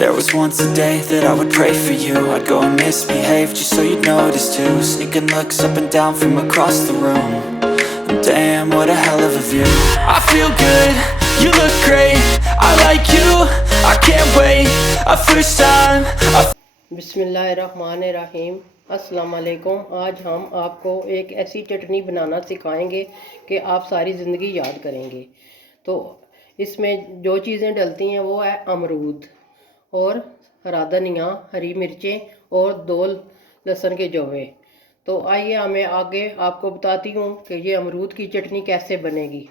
There was once a day that I would pray for you. I'd go and misbehave just so you'd notice too. Sneaking looks up and down from across the room. And damn, what a hell of a view. I feel good, you look great. I like you, I can't wait. A first time बिस्मिल्लाहिर्रहमानिर्रहीम। अस्सलाम वालेकुम। आज हम आपको एक ऐसी चटनी बनाना सिखाएंगे कि आप सारी ज़िंदगी याद करेंगे। तो इसमें जो चीज़ें डलती हैं वो है अमरूद और हरा धनिया, हरी मिर्चें और 2 लहसुन के जवे। तो आइए मैं आगे आपको बताती हूँ कि ये अमरूद की चटनी कैसे बनेगी।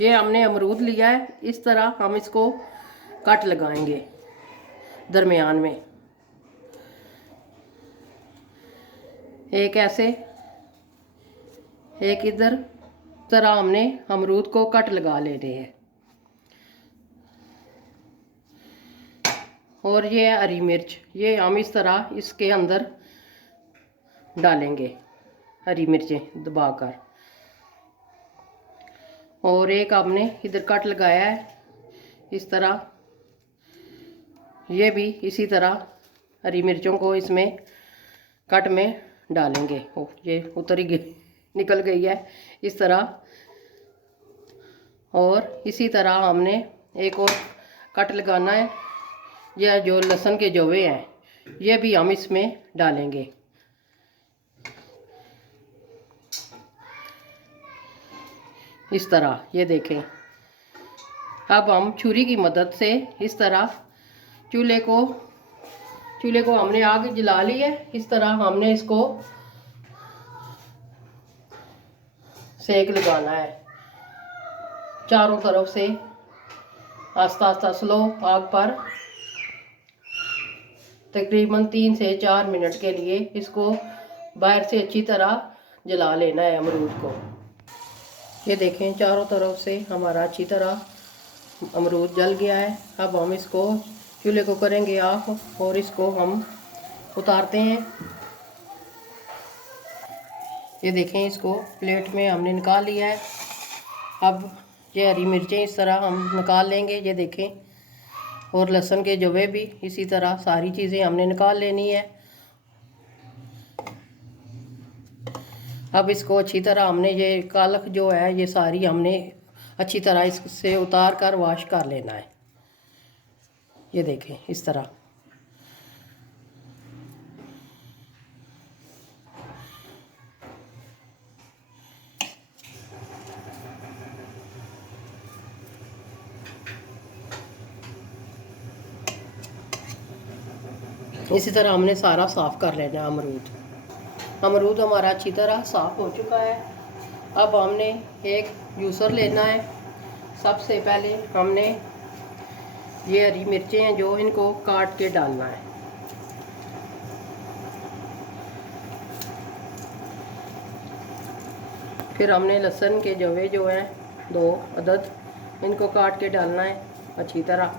ये हमने अमरूद लिया है, इस तरह हम इसको कट लगाएंगे दरमियान में, एक ऐसे एक इधर। तरह हमने अमरूद को कट लगा लेने हैं। और ये है हरी मिर्च, ये हम इस तरह इसके अंदर डालेंगे, हरी मिर्चें दबाकर। और एक हमने इधर कट लगाया है इस तरह, ये भी इसी तरह हरी मिर्चों को इसमें कट में डालेंगे। ओ ये उतर ही गई, निकल गई है इस तरह। और इसी तरह हमने एक और कट लगाना है। यह जो लहसुन के जवे हैं ये भी हम इसमें डालेंगे। इस तरह ये देखें। अब हम छुरी की मदद से इस तरह चूल्हे को हमने आग जला ली है। इस तरह हमने इसको सेक लगाना है चारों तरफ से, आस्ता आस्ता स्लो आग पर। तकरीबन 3 से 4 मिनट के लिए इसको बाहर से अच्छी तरह जला लेना है अमरूद को। ये देखें चारों तरफ से हमारा अच्छी तरह अमरूद जल गया है। अब हम इसको चूल्हे को करेंगे ऑफ और इसको हम उतारते हैं। ये देखें इसको प्लेट में हमने निकाल लिया है। अब ये हरी मिर्चें इस तरह हम निकाल लेंगे, ये देखें। और लहसुन के जवे भी इसी तरह सारी चीज़ें हमने निकाल लेनी है। अब इसको अच्छी तरह हमने ये कालख जो है ये सारी हमने अच्छी तरह इससे उतार कर वॉश कर लेना है। ये देखें इस तरह। इसी तरह हमने सारा साफ़ कर लेना अमरूद हमारा अच्छी तरह साफ़ हो चुका है। अब हमने एक जूसर लेना है। सबसे पहले हमने ये हरी मिर्चें हैं जो इनको काट के डालना है। फिर हमने लहसुन के जवे जो हैं 2 अदद, इनको काट के डालना है अच्छी तरह।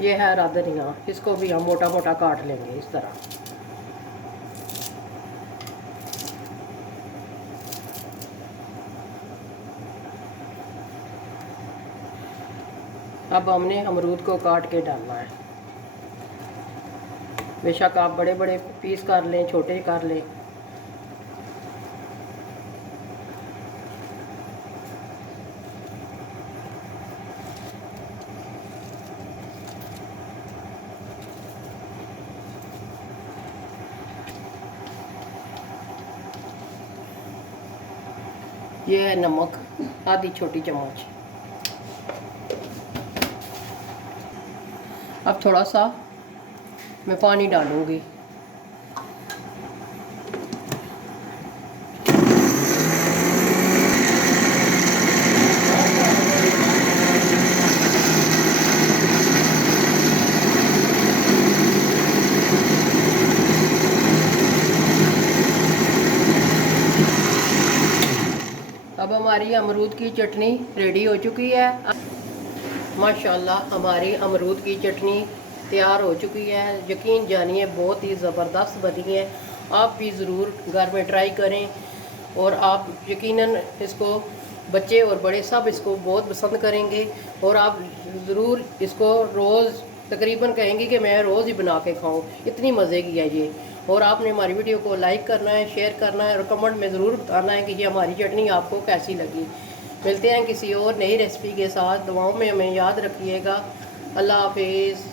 ये है हरा धनिया, इसको भी हम मोटा मोटा काट लेंगे इस तरह। अब हमने अमरूद को काट के डालना है। बेशक आप बड़े बड़े पीस कर लें, छोटे कर लें। ये है नमक, आधी छोटी चम्मच। अब थोड़ा सा मैं पानी डालूंगी। अब हमारी अमरूद की चटनी रेडी हो चुकी है। माशाल्लाह हमारी अमरूद की चटनी तैयार हो चुकी है। यकीन जानिए बहुत ही ज़बरदस्त बनी है। आप भी ज़रूर घर में ट्राई करें और आप यकीनन इसको बच्चे और बड़े सब इसको बहुत पसंद करेंगे और आप ज़रूर इसको रोज़ तकरीबन कहेंगे कि मैं रोज़ ही बना के खाऊं, इतनी मज़े की है ये। और आपने हमारी वीडियो को लाइक करना है, शेयर करना है और कमेंट में ज़रूर बताना है कि ये हमारी चटनी आपको कैसी लगी। मिलते हैं किसी और नई रेसिपी के साथ। दुआओं में हमें याद रखिएगा। अल्लाह हाफिज़।